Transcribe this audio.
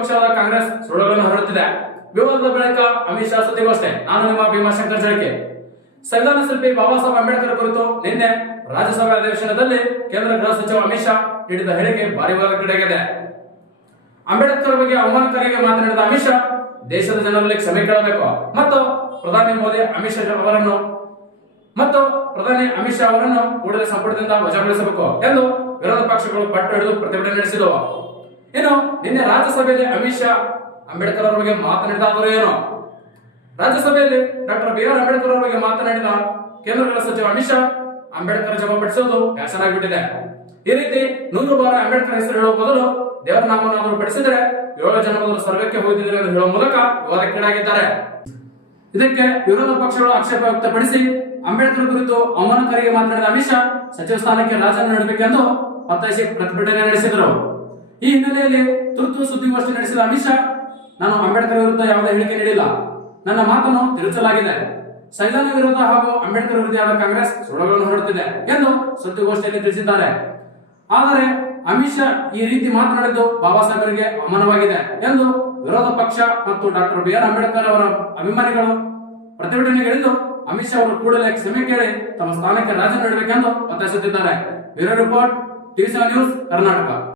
ಪಕ್ಷವಾದ ಕಾಂಗ್ರೆಸ್ ಸುಳ್ಳುಗಳನ್ನು ಹರಡುತ್ತಿದೆ. ವಿವಾದದ ಬಳಿಕ ಅಮಿತ್ ಶಾ ಸುದ್ದಿಗೋಷ್ಠಿ. ನಾನು ನಿಮ್ಮ ಭೀಮಾಶಂಕರ್ ಜಳಕೆ. ಸಂವಿಧಾನ ಶಿಲ್ಪಿ ಬಾಬಾ ಸಾಹೇಬ್ ಅಂಬೇಡ್ಕರ್ ಕುರಿತು ನಿನ್ನೆ ರಾಜ್ಯಸಭೆ ಅಧಿವೇಶನದಲ್ಲಿ ಕೇಂದ್ರ ಗೃಹ ಸಚಿವ ಅಮಿತ್ ಶಾ ನೀಡಿದ ಹೇಳಿಕೆ ಭಾರಿ ವಿವಾದಕ್ಕೀಡಾಗಿದೆ. ಅಂಬೇಡ್ಕರ್ ಬಗ್ಗೆ ಅವಮಾನಕಾರಿಯಾಗಿ ಮಾತನಾಡಿದ ಅಮಿತ್ ಶಾ ದೇಶದ ಜನರಲ್ಲಿ ಕ್ಷಮೆ ಕೇಳಬೇಕು ಮತ್ತು ಪ್ರಧಾನಿ ಅಮಿತ್ ಶಾ ಅವರನ್ನು ಕೂಡಲೇ ಸಂಪುಟದಿಂದ ವಜಾಗೊಳಿಸಬೇಕು ಎಂದು ವಿರೋಧ ಪಕ್ಷಗಳು ಪಟ್ಟು ಹಿಡಿದು ಪ್ರತಿಭಟನೆ ನಡೆಸಿದವು. ಇನ್ನು ನಿನ್ನೆ ರಾಜ್ಯಸಭೆಯಲ್ಲಿ ಅಮಿತ್ ಶಾ ಅಂಬೇಡ್ಕರ್ ಅವರ ಬಗ್ಗೆ ಮಾತನಾಡಿದಾದರೂ ಏನು? ರಾಜ್ಯಸಭೆಯಲ್ಲಿ ಡಾಕ್ಟರ್ ಬಿ ಆರ್ ಅಂಬೇಡ್ಕರ್ ಅವರ ಬಗ್ಗೆ ಮಾತನಾಡಿದ ಕೇಂದ್ರ ಗೃಹ ಸಚಿವ ಅಮಿತ್ ಶಾ ಅಂಬೇಡ್ಕರ್ ಜವಾಬಡಿಸುವುದು ಫ್ಯಾಷನ್ ಆಗಿಬಿಟ್ಟಿದೆ. ಈ ರೀತಿ 100 ಬಾರಿ ಅಂಬೇಡ್ಕರ್ ಹೆಸರು ಹೇಳುವ ಬದಲು ದೇವರ ನಾಮನಾದರೂ ಪಡಿಸಿದರೆ 7 ಜನ ಮೊದಲು ಸ್ವರ್ಗಕ್ಕೆ ಹೋಗಿದ್ದಾರೆ ಎಂದು ಹೇಳುವ ಮೂಲಕ ವಿವಾದಕ್ಕೀಡಾಗಿದ್ದಾರೆ. ಇದಕ್ಕೆ ವಿರೋಧ ಪಕ್ಷಗಳು ಆಕ್ಷೇಪ ವ್ಯಕ್ತಪಡಿಸಿ ಅಂಬೇಡ್ಕರ್ ಕುರಿತು ಅವಮಾನಕಾರಿಗೆ ಮಾತನಾಡಿದ ಅಮಿತ್ ಶಾ ಸಚಿವ ಸ್ಥಾನಕ್ಕೆ ರಾಜೀನಾಮೆ ನೀಡಬೇಕೆಂದು ಒತ್ತಾಯಿಸಿ ಪ್ರತಿಭಟನೆ ನಡೆಸಿದರು. ಈ ಹಿನ್ನೆಲೆಯಲ್ಲಿ ತುರ್ತು ಸುದ್ದಿಗೋಷ್ಠಿ ನಡೆಸಿದ ಅಮಿತ್ ಶಾ, ನಾನು ಅಂಬೇಡ್ಕರ್ ವಿರುದ್ಧ ಯಾವುದೇ ಹೇಳಿಕೆ ನೀಡಿಲ್ಲ, ನನ್ನ ಮಾತನ್ನು ತಿರುಚಲಾಗಿದೆ. ಸಂವಿಧಾನ ವಿರೋಧ ಹಾಗೂ ಅಂಬೇಡ್ಕರ್ ವಿರೋಧಿಯಾದ ಕಾಂಗ್ರೆಸ್ ಸುಳ್ಳುಗಳನ್ನು ಹರಡುತ್ತಿದೆ ಎಂದು ಸುದ್ದಿಗೋಷ್ಠಿಯಲ್ಲಿ ತಿಳಿಸಿದ್ದಾರೆ. ಆದರೆ ಅಮಿತ್ ಶಾ ಈ ರೀತಿ ಮಾತನಾಡಿದ್ದು ಬಾಬಾ ಸಾಹೇಬರಿಗೆ ಅವಮಾನವಾಗಿದೆ ಎಂದು ವಿರೋಧ ಪಕ್ಷ ಮತ್ತು ಡಾಕ್ಟರ್ ಬಿ ಆರ್ ಅಂಬೇಡ್ಕರ್ ಅವರ ಅಭಿಮಾನಿಗಳು ಪ್ರತಿಭಟನೆಗಿಳಿದು ಅಮಿತ್ ಶಾ ಅವರು ಕೂಡಲೇ ಕ್ಷಮೆ ಕೇಳಿ ತಮ್ಮ ಸ್ಥಾನಕ್ಕೆ ರಾಜೀನಾಮೆ ನೀಡಬೇಕೆಂದು ಒತ್ತಾಯಿಸುತ್ತಿದ್ದಾರೆ. ಬ್ಯೂರೋ ರಿಪೋರ್ಟ್, ಟಿವಿ7 ನ್ಯೂಸ್, ಕರ್ನಾಟಕ.